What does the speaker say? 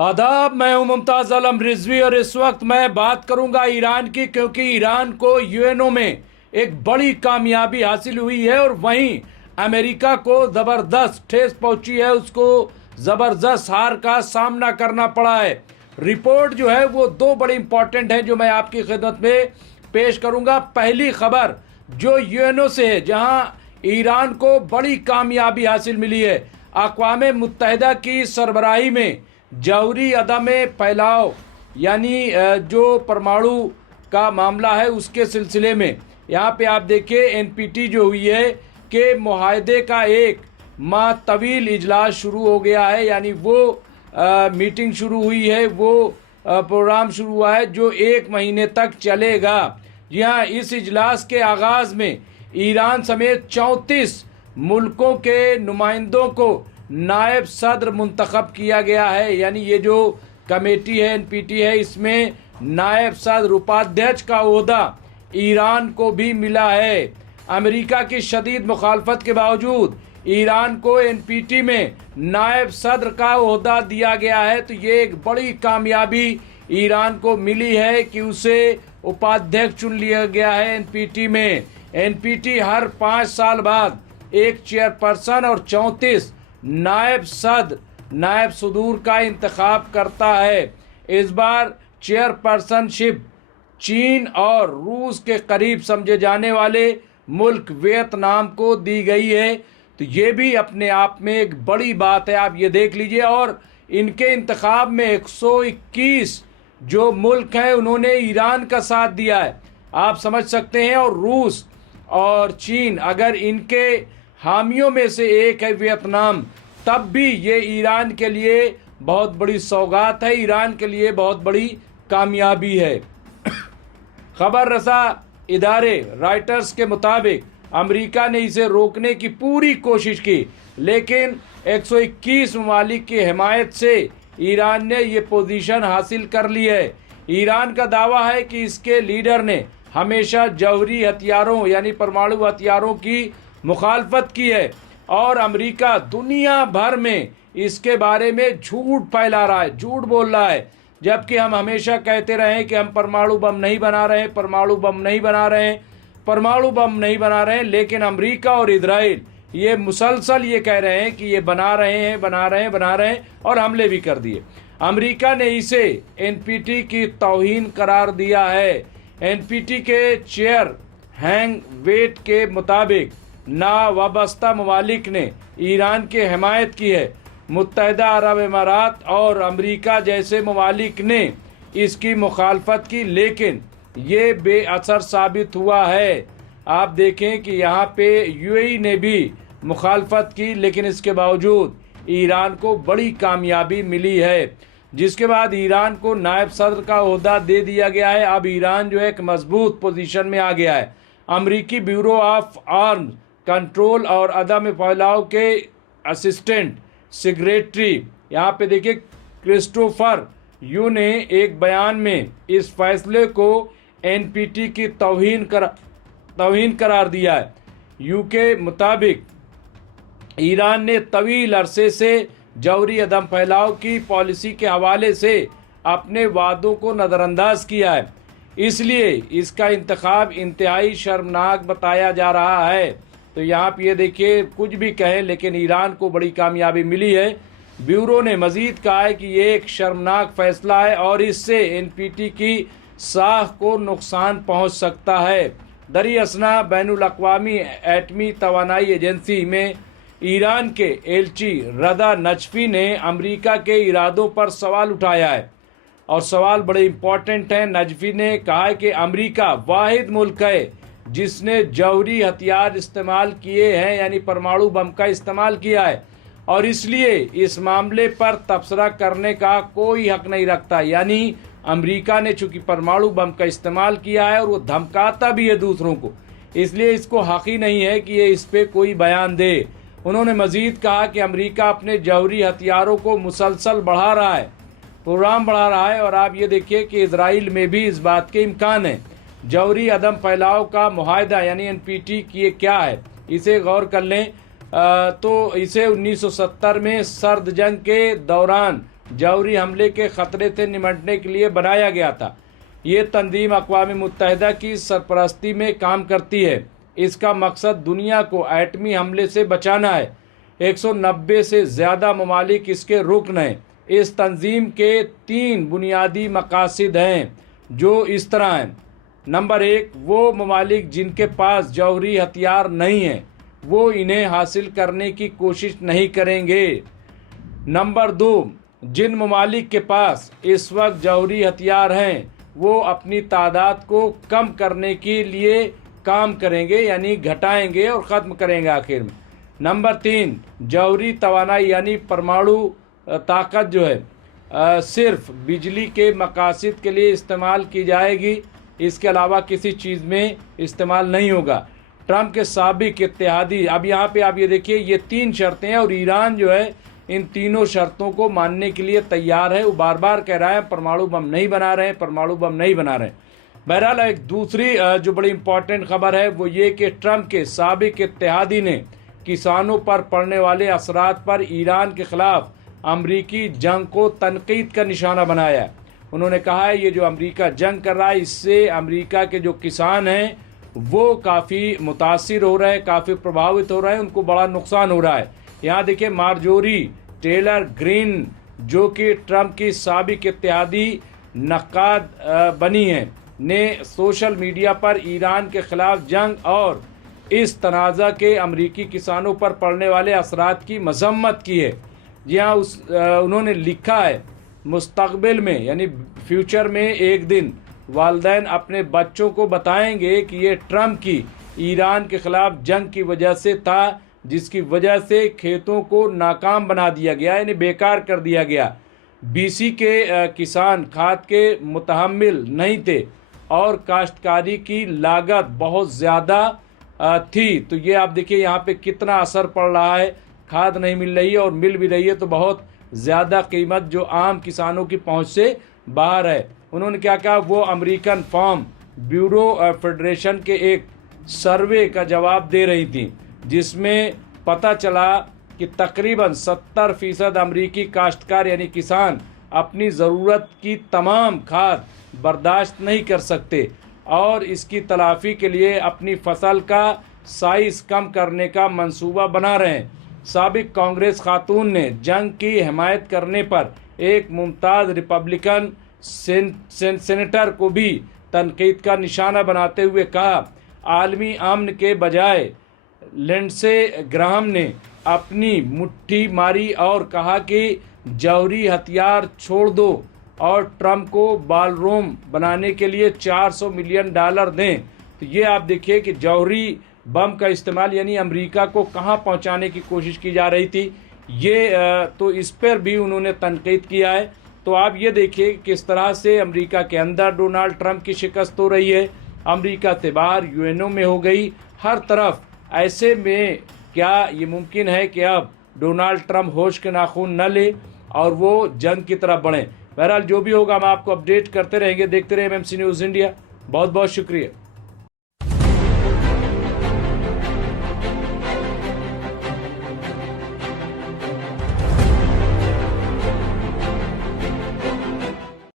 आदाब, मैं हूं मुमताज़ आलम रिजवी और इस वक्त मैं बात करूंगा ईरान की, क्योंकि ईरान को यूएनओ में एक बड़ी कामयाबी हासिल हुई है और वहीं अमेरिका को ज़बरदस्त ठेस पहुंची है। उसको ज़बरदस्त हार का सामना करना पड़ा है। रिपोर्ट जो है वो दो बड़ी इंपॉर्टेंट है जो मैं आपकी खिदमत में पेश करूंगा। पहली खबर जो यूएनओ से है, जहां ईरान को बड़ी कामयाबी हासिल मिली है। अक़वाम मुत्तहिदा की सरबराही में जौहरी अदम फैलाव यानी जो परमाणु का मामला है उसके सिलसिले में यहाँ पे आप देखिए एनपीटी जो हुई है कि मुआहदे का एक माह तवील इजलास शुरू हो गया है। यानी वो मीटिंग शुरू हुई है, वो प्रोग्राम शुरू हुआ है जो 1 महीने तक चलेगा। जी हाँ, इस इजलास के आगाज़ में ईरान समेत 34 मुल्कों के नुमाइंदों को नायब सदर मुंतखब किया गया है। यानी ये जो कमेटी है एनपीटी है, इसमें नायब सदर उपाध्यक्ष का ओहदा ईरान को भी मिला है। अमेरिका की शदीद मुखालफत के बावजूद ईरान को एनपीटी में नायब सदर का ओहदा दिया गया है। तो ये एक बड़ी कामयाबी ईरान को मिली है कि उसे उपाध्यक्ष चुन लिया गया है एनपीटी में। एनपीटी हर 5 साल बाद एक चेयरपर्सन और 34 नायब सदूर का इंतखाब करता है। इस बार चेयरपर्सनशिप चीन और रूस के करीब समझे जाने वाले मुल्क वियतनाम को दी गई है। तो ये भी अपने आप में एक बड़ी बात है, आप ये देख लीजिए। और इनके इंतखाब में 121 जो मुल्क हैं उन्होंने ईरान का साथ दिया है, आप समझ सकते हैं। और रूस और चीन अगर इनके हामियों में से एक है वियतनाम, तब भी ये ईरान के लिए बहुत बड़ी सौगात है, ईरान के लिए बहुत बड़ी कामयाबी है। खबर रसा इदारे राइटर्स के मुताबिक अमेरिका ने इसे रोकने की पूरी कोशिश की, लेकिन 121 ममालिक की हिमायत से ईरान ने ये पोजीशन हासिल कर ली है। ईरान का दावा है कि इसके लीडर ने हमेशा जौहरी हथियारों यानी परमाणु हथियारों की मुखालफत की है और अमेरिका दुनिया भर में इसके बारे में झूठ फैला रहा है, झूठ बोल रहा है। जबकि हम हमेशा कहते रहे कि हम परमाणु बम नहीं बना रहे हैं, परमाणु बम नहीं बना रहे हैं, परमाणु बम नहीं बना रहे हैं, लेकिन अमेरिका और इजराइल ये मुसलसल ये कह रहे हैं कि ये बना रहे हैं और हमले भी कर दिए। अमेरिका ने इसे एनपीटी की तौहीन करार दिया है। एनपीटी के चेयर हैंग वेट के मुताबिक नावाबस्ता ममालिक ने ईरान की हिमायत की है। मुत्तहिदा अरब इमारात और अमेरिका जैसे ममालिक ने इसकी मुखालफत की, लेकिन ये बेअसर साबित हुआ है। आप देखें कि यहाँ पे यूएई ने भी मुखालफत की, लेकिन इसके बावजूद ईरान को बड़ी कामयाबी मिली है, जिसके बाद ईरान को नायब सदर का ओहदा दे दिया गया है। अब ईरान जो है एक मजबूत पोजीशन में आ गया है। अमेरिकी ब्यूरो ऑफ आर्म्स कंट्रोल और अदम फैलाव के असिस्टेंट सेक्रेटरी यहाँ पे देखिए क्रिस्टोफर यू ने एक बयान में इस फैसले को एनपीटी की तौहीन करार दिया है। यू के मुताबिक ईरान ने तवील अरसे से जौहरी अदम फैलाव की पॉलिसी के हवाले से अपने वादों को नज़रअंदाज किया है, इसलिए इसका इंतखाब इंतहाई शर्मनाक बताया जा रहा है। तो यहाँ पे ये देखिए, कुछ भी कहें लेकिन ईरान को बड़ी कामयाबी मिली है। ब्यूरो ने मजीद कहा है कि ये एक शर्मनाक फैसला है और इससे एनपीटी की साख को नुकसान पहुँच सकता है। दरियासना बैनुल अक़वामी एटमी तवानाई एजेंसी में ईरान के एलची रदा नजफी ने अमेरिका के इरादों पर सवाल उठाया है और सवाल बड़े इम्पोर्टेंट हैं। नजफी ने कहा है कि अमेरिका वाहिद मुल्क है जिसने जौहरी हथियार इस्तेमाल किए हैं, यानी परमाणु बम का इस्तेमाल किया है, और इसलिए इस मामले पर तबसरा करने का कोई हक नहीं रखता। यानी अमेरिका ने चूंकि परमाणु बम का इस्तेमाल किया है और वो धमकाता भी है दूसरों को, इसलिए इसको हक ही नहीं है कि ये इस पर कोई बयान दे। उन्होंने मजीद कहा कि अमेरिका अपने जौहरी हथियारों को मुसलसल बढ़ा रहा है, प्रोग्राम बढ़ा रहा है। और आप ये देखिए कि इजराइल में भी इस बात के इम्कान है। जौहरी अदम फैलाव का मुआहदा यानी एनपीटी की क्या है, इसे गौर कर लें तो इसे 1970 में सर्द जंग के दौरान जौहरी हमले के खतरे से निपटने के लिए बनाया गया था। ये तंजीम अक़वाम मुत्तहिदा की सरपरस्ती में काम करती है। इसका मकसद दुनिया को एटमी हमले से बचाना है। 190 से ज़्यादा ममालिक इसके रुकन हैं। इस तंजीम के 3 बुनियादी मकासद हैं जो इस तरह हैं। नंबर 1, वो ममालिक जिनके पास जौहरी हथियार नहीं हैं वो इन्हें हासिल करने की कोशिश नहीं करेंगे। नंबर 2, जिन ममालिक के पास इस वक्त जौहरी हथियार हैं वो अपनी तादाद को कम करने के लिए काम करेंगे, यानी घटाएंगे और ख़त्म करेंगे आखिर में। नंबर 3, जौहरी तवानाई यानी परमाणु ताकत जो है सिर्फ बिजली के मकासद के लिए इस्तेमाल की जाएगी, इसके अलावा किसी चीज़ में इस्तेमाल नहीं होगा। ट्रंप के साबिक इत्तेहादी, अब यहाँ पे आप ये देखिए ये 3 शर्तें हैं और ईरान जो है इन तीनों शर्तों को मानने के लिए तैयार है। वो बार बार कह रहा है परमाणु बम नहीं बना रहे हैं, परमाणु बम नहीं बना रहे हैं। बहरहाल एक दूसरी जो बड़ी इंपॉर्टेंट खबर है वो ये कि ट्रंप के साबिक इत्तेहादी ने किसानों पर पड़ने वाले असरात पर ईरान के खिलाफ अमरीकी जंग को तनकीद का निशाना बनाया है। उन्होंने कहा है ये जो अमरीका जंग कर रहा है इससे अमरीका के जो किसान हैं वो काफ़ी मुतासिर हो रहे हैं, काफ़ी प्रभावित हो रहे हैं, उनको बड़ा नुकसान हो रहा है। यहाँ देखिए मार्जोरी टेलर ग्रीन जो कि ट्रंप की साबिक इत्तेहादी नक्काद बनी हैं ने सोशल मीडिया पर ईरान के ख़िलाफ़ जंग और इस तनाज़ा के अमरीकी किसानों पर पड़ने वाले असरात की मज़म्मत की है। जी हाँ, उन्होंने लिखा है मुस्तक़बिल में यानी फ्यूचर में एक दिन वालिदैन अपने बच्चों को बताएंगे कि ये ट्रंप की ईरान के ख़िलाफ़ जंग की वजह से था, जिसकी वजह से खेतों को नाकाम बना दिया गया, यानी बेकार कर दिया गया। बीसी के किसान खाद के मुतहम्मिल नहीं थे और काश्तकारी की लागत बहुत ज़्यादा थी। तो ये आप देखिए यहाँ पे कितना असर पड़ रहा है। खाद नहीं मिल रही है और मिल भी रही है तो बहुत ज़्यादा कीमत जो आम किसानों की पहुँच से बाहर है। उन्होंने क्या कहा, वो अमेरिकन फार्म ब्यूरो फेडरेशन के एक सर्वे का जवाब दे रही थी जिसमें पता चला कि तकरीबन 70% अमरीकी काश्तकार यानी किसान अपनी ज़रूरत की तमाम खाद बर्दाश्त नहीं कर सकते और इसकी तलाफ़ी के लिए अपनी फसल का साइज़ कम करने का मंसूबा बना रहे हैं। साबिक कांग्रेस खातून ने जंग की हिमायत करने पर एक मुमताज़ रिपब्लिकन सेनेटर को भी तनकीद का निशाना बनाते हुए कहा, आलमी अमन के बजाय लिंडसे ग्राहम ने अपनी मुट्ठी मारी और कहा कि जौहरी हथियार छोड़ दो और ट्रंप को बालरोम बनाने के लिए $400 मिलियन दें। तो ये आप देखिए कि जौहरी बम का इस्तेमाल यानी अमेरिका को कहां पहुंचाने की कोशिश की जा रही थी, ये तो इस पर भी उन्होंने तनकीद किया है। तो आप ये देखिए किस तरह से अमेरिका के अंदर डोनाल्ड ट्रंप की शिकस्त हो रही है, अमेरिका से बाहर यूएनओ में हो गई, हर तरफ। ऐसे में क्या ये मुमकिन है कि अब डोनाल्ड ट्रंप होश के नाखून न ले और वो जंग की तरफ बढ़ें? बहरहाल जो भी होगा हम आपको अपडेट करते रहेंगे। देखते रहे एमएमसी न्यूज़ इंडिया। बहुत बहुत शुक्रिया।